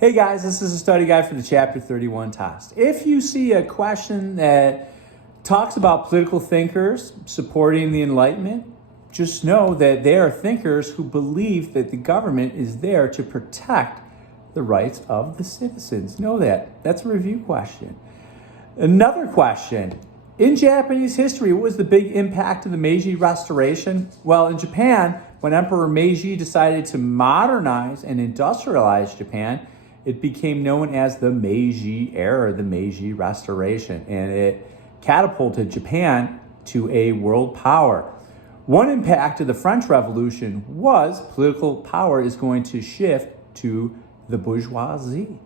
Hey guys, this is a study guide for the Chapter 31 test. If you see a question that talks about political thinkers supporting the Enlightenment, just know that they are thinkers who believe that the government is there to protect the rights of the citizens. Know that. That's a review question. Another question. In Japanese history, what was the big impact of the Meiji Restoration? Well, in Japan, when Emperor Meiji decided to modernize and industrialize Japan, it became known as the Meiji era, the Meiji Restoration, and it catapulted Japan to a world power. One impact of the French Revolution was political power is going to shift to the bourgeoisie.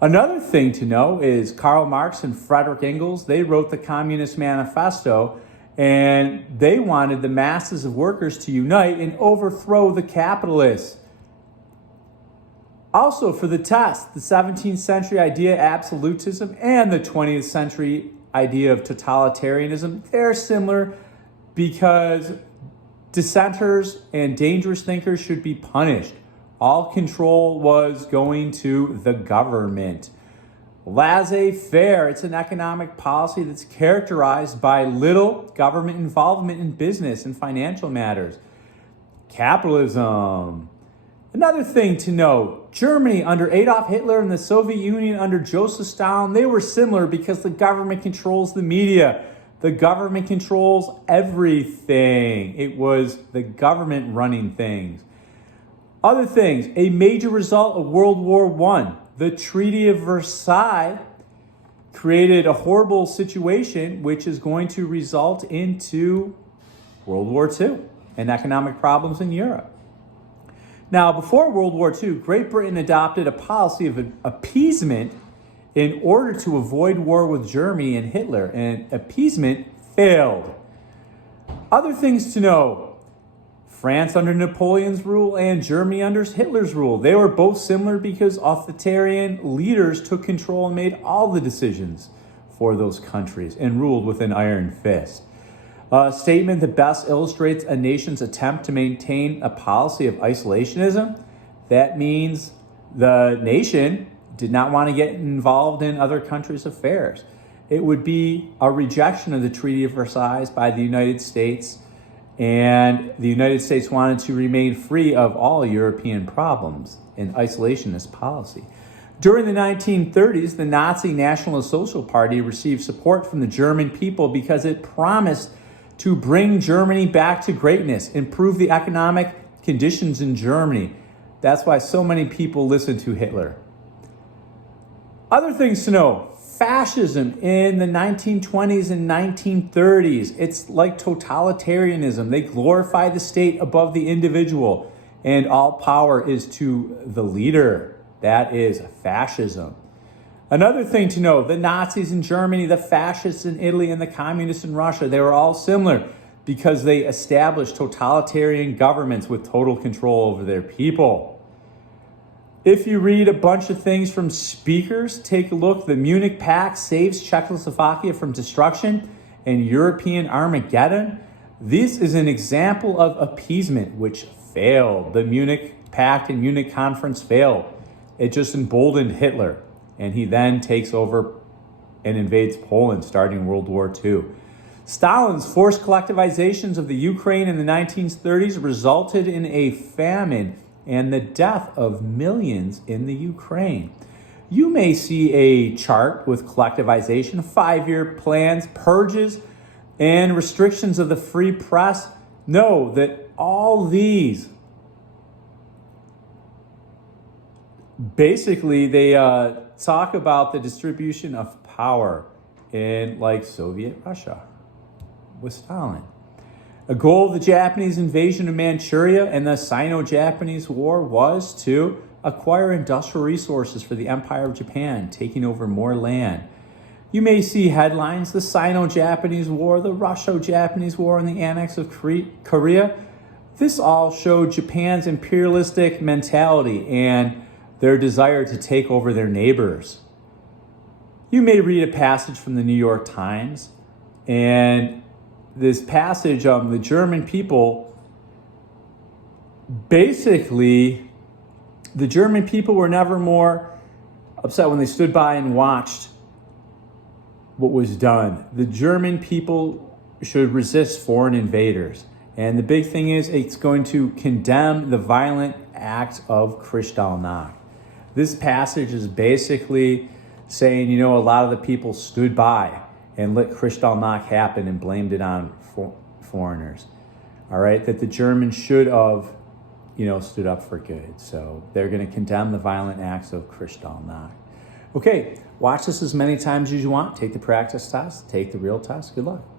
Another thing to know is Karl Marx and Frederick Engels, they wrote the Communist Manifesto, and they wanted the masses of workers to unite and overthrow the capitalists. Also for the test, the 17th century idea of absolutism and the 20th century idea of totalitarianism, they're similar because dissenters and dangerous thinkers should be punished. All control was going to the government. Laissez-faire, it's an economic policy that's characterized by little government involvement in business and financial matters. Capitalism. Another thing to note, Germany under Adolf Hitler and the Soviet Union under Joseph Stalin, they were similar because the government controls the media. The government controls everything. It was the government running things. Other things, a major result of World War I, the Treaty of Versailles created a horrible situation which is going to result into World War II and economic problems in Europe. Now, before World War II, Great Britain adopted a policy of appeasement in order to avoid war with Germany and Hitler, and appeasement failed. Other things to know, France under Napoleon's rule and Germany under Hitler's rule. They were both similar because authoritarian leaders took control and made all the decisions for those countries and ruled with an iron fist. A statement that best illustrates a nation's attempt to maintain a policy of isolationism. That means the nation did not want to get involved in other countries' affairs. It would be a rejection of the Treaty of Versailles by the United States, and the United States wanted to remain free of all European problems, an isolationist policy. During the 1930s, the Nazi National Social Party received support from the German people because it promised to bring Germany back to greatness, improve the economic conditions in Germany. That's why so many people listen to Hitler. Other things to know, fascism in the 1920s and 1930s. It's like totalitarianism. They glorify the state above the individual, and all power is to the leader. That is fascism. Another thing to know, the Nazis in Germany, the fascists in Italy, and the communists in Russia, they were all similar because they established totalitarian governments with total control over their people. If you read a bunch of things from speakers, take a look. The Munich Pact saves Czechoslovakia from destruction and European Armageddon. This is an example of appeasement which failed. The Munich Pact and Munich Conference failed. It just emboldened Hitler. And he then takes over and invades Poland, starting World War II. Stalin's forced collectivizations of the Ukraine in the 1930s resulted in a famine and the death of millions in the Ukraine. You may see a chart with collectivization, 5-year plans, purges, and restrictions of the free press. Know that all these, basically, they talk about the distribution of power in like Soviet Russia with Stalin. A goal of the Japanese invasion of Manchuria and the Sino-Japanese War was to acquire industrial resources for the Empire of Japan, taking over more land. You may see headlines, the Sino-Japanese War, the Russo-Japanese War, and the annex of Korea. This all showed Japan's imperialistic mentality and their desire to take over their neighbors. You may read a passage from the New York Times, and this passage, the German people basically The German people were never more upset when they stood by and watched what was done. The German people should resist foreign invaders. And the big thing is it's going to condemn the violent acts of Kristallnacht. This passage is basically saying, a lot of the people stood by and let Kristallnacht happen and blamed it on foreigners. All right, that the Germans should have, stood up for good. So they're going to condemn the violent acts of Kristallnacht. Okay, watch this as many times as you want. Take the practice test, take the real test. Good luck.